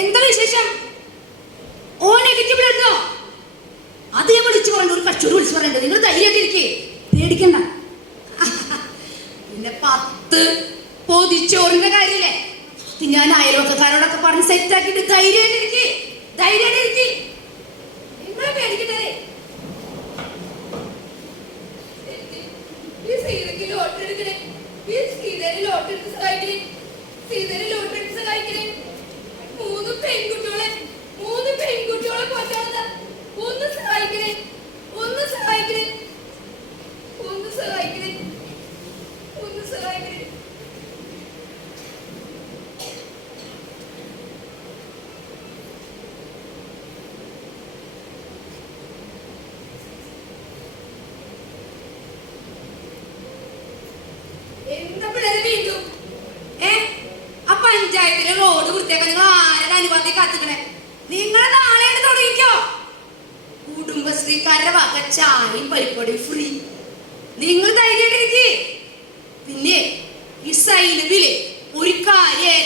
എന്താ വിശേഷം? ഓ നെഗറ്റീവ് എടുത്തോ? അത് ഞാൻ വിളിച്ചു പറഞ്ഞു, ഒരു കച്ചൂര് വിളിച്ചു പറയണ്ടത്. നിങ്ങൾ ധൈര്യമായിട്ടിരിക്കേ, പേടിക്കണ്ട. പിന്നെ 10 പൊതിച്ചോറിന്റെ കാര്യമില്ലേ, അത് ഞാൻ അയൽവക്കക്കാരോടൊക്കെ പറഞ്ഞ് സെറ്റാക്കിട്ട് ധൈര്യമായിട്ടിരിക്കേ, ധൈര്യമായിട്ടിരിക്കേ. നിങ്ങളെ പേടിക്കണ്ടേ? പെൺകുട്ടികളെ കൊല്ലാതെ ഒന്ന് സഹായിക്കണേ, ഒന്ന് സഹായിക്കണേ, ഒന്ന് സഹായിക്കണേ, ഒന്ന് സഹായിക്കണേ. എന്താ പിള്ളേരെ വീണ്ടും? ആ പഞ്ചായത്തിലെ റോഡ് വൃത്തിയാക്കാൻ നിങ്ങൾ ആരുടെ അനുവാദം കാത്തിക്കണേ? നിങ്ങളെ നാളെ തുടങ്ങിക്കോ. കുടുംബശ്രീക്കാരുടെ വക ചായയും പരിപാടിയും ഫ്രീ. നിങ്ങൾ ധൈര്യമായിട്ടിരിക്കേ. പിന്നെ ഈ സൈലബില് ഒരു കാര്യം